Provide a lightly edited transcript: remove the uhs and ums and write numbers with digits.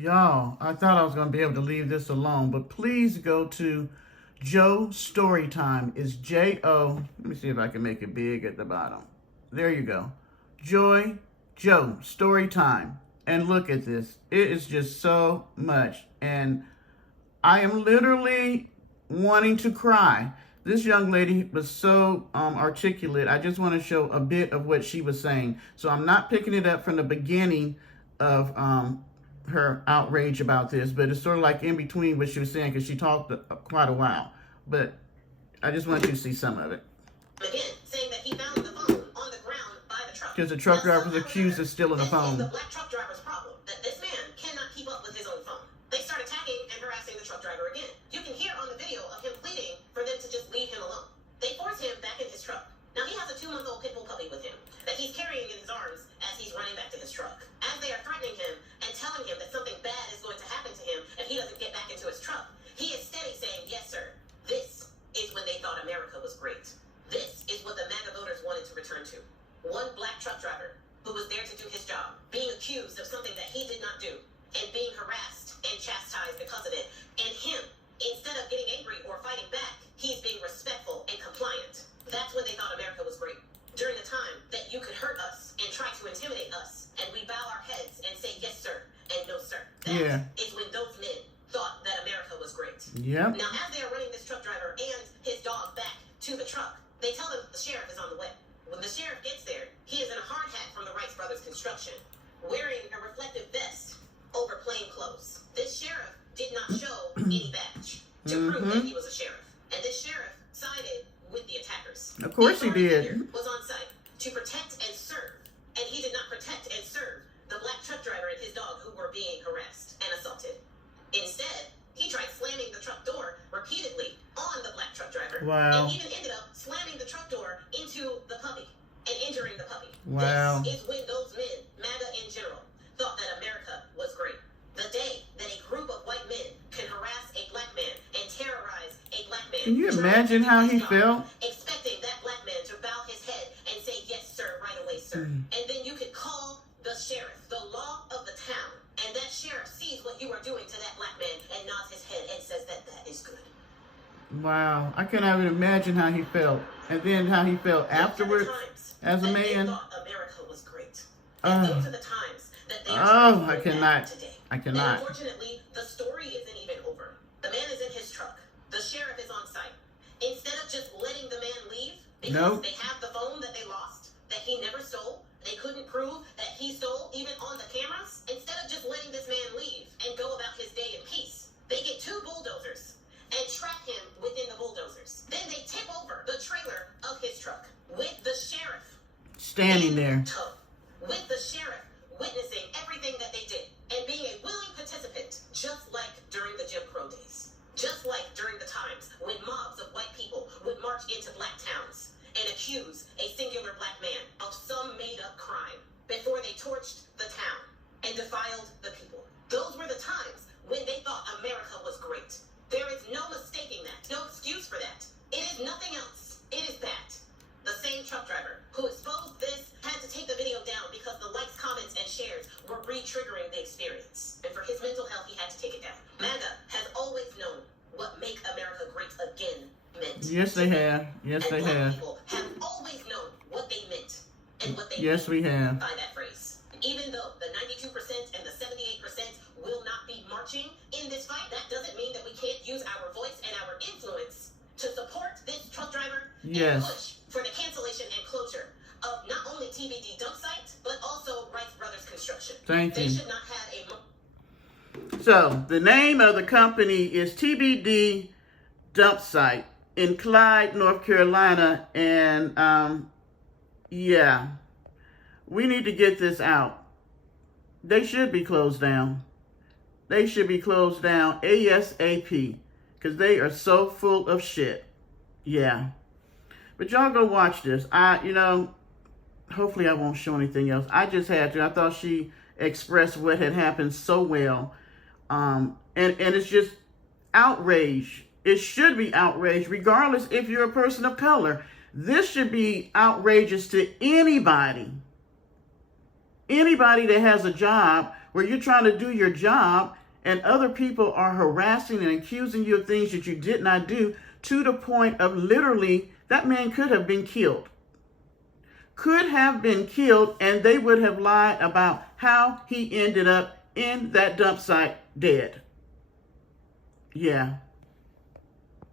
Y'all, I thought I was going to be able to leave this alone, but please go to Joe Storytime. It's J-O. Let me see if I can make it big at the bottom. There you go. Joe Storytime. And look at this. It is just so much. And I am literally wanting to cry. This young lady was so articulate. I just want to show a bit of what she was saying. So I'm not picking it up from the beginning of her outrage about this, but it's sort of like in between what she was saying because she talked quite a while. But I just want you to see some of it. Again, saying that he found the phone on the ground by the truck. Because the truck driver was accused of stealing the phone. It's the black truck driver's problem that this man cannot keep up with his own phone. They start attacking and harassing the truck driver again. You can hear on the video of him pleading for them to just leave him alone. They force him back in his truck. Now he has a 2-month-old pit bull puppy with him that he's carrying in his arms as he's running back to his truck. As they are threatening him and telling him that something bad is going to happen to him if he doesn't get back into his truck, he is steady saying, "Yes, sir. This is when they thought America was great. This is what the MAGA voters wanted to return to." One black truck driver who was there to do his job, being accused of something that he did not do, and being harassed and chastised because of it. And him, instead of getting angry or fighting back, he's being respectful and compliant. That's when they thought America was great. During a time that you could hurt us and try to intimidate us, and we bow our heads and say, "Yes, sir," and "No, sir." That is when those men thought that America was great. Yep. Now, as they are running this truck driver and his dog back to the truck, they tell them the sheriff is on the way. When the sheriff gets there, he is in a hard hat from the Wright brothers construction, wearing a reflective vest over plain clothes. This sheriff did not show any badge to prove that he was a sheriff. And this sheriff sided with the attackers. Of course he did. Was on site to protect and serve, and he did not protect and serve the black truck driver and his dog who were being harassed and assaulted. Instead, he tried slamming the truck door repeatedly on the black truck driver. Wow. And even ended up slamming the truck door into the puppy and injuring the puppy. Wow. This is when those men, MAGA in general, thought that America was great. The day that a group of white men can harass a black man and terrorize a black man. Can you imagine how he felt? Expecting that black man to bow his head and say, "Yes, sir," right away, sir. And then you could call the sheriff, the law of the town, and that sheriff sees what you are doing to that black man and nods his head and says that is good. Wow. I cannot even imagine how he felt. And then how he felt afterwards as a man. They thought America was great. And those are the times that they I cannot. today. I cannot. And unfortunately, the story isn't even over. The man is in his truck. The sheriff is on site. Instead of just letting the man leave, because they have the phone that they lost, that he never stole, they couldn't prove that he stole even on the cameras. Instead of just letting this man leave and go about his day in peace, they get 2 bulldozers and trap him within the bulldozers. Then they tip over the trailer of his truck with the sheriff standing there. With the sheriff witnessing everything that they did and being a willing participant, just like during the Jim Crow days. Just like during the times when mobs of white people would march into black towns and accuse a singular black man of some made-up crime before they torched the town and defiled the people. Those were the times when they thought America was great. There is no mistaking that, no excuse for that. It is nothing else. It is that. The same truck driver who exposed this had to take the video down because the likes, comments, and shares were re-triggering the experience. And for his mental health, he had to take it down. MAGA has always known what Make America Great Again meant. Yes, they have. Yes, and they black have. people have always known what they meant and what they Yes, we have. by that phrase. Even though the 92% and the 78% will not be marching in this fight, that doesn't mean that we can't use our voice and our influence to support this truck driver and push for the cancellation and closure of not only TBD Dumpsite, but also Wright brothers construction. Thank you. They should not have a... So, the name of the company is TBD Dumpsite in CLYDE, North Carolina. And, yeah, we need to get this out. They should be closed down. They should be closed down ASAP because they are so full of shit. Yeah. But y'all go watch this. Hopefully I won't show anything else. I just had to. I thought she expressed what had happened so well. And it's just outrage. It should be outrage, regardless if you're a person of color. This should be outrageous to anybody. Anybody that has a job where you're trying to do your job and other people are harassing and accusing you of things that you did not do, to the point of literally that man could have been killed. Could have been killed, and they would have lied about how he ended up in that dump site dead. Yeah.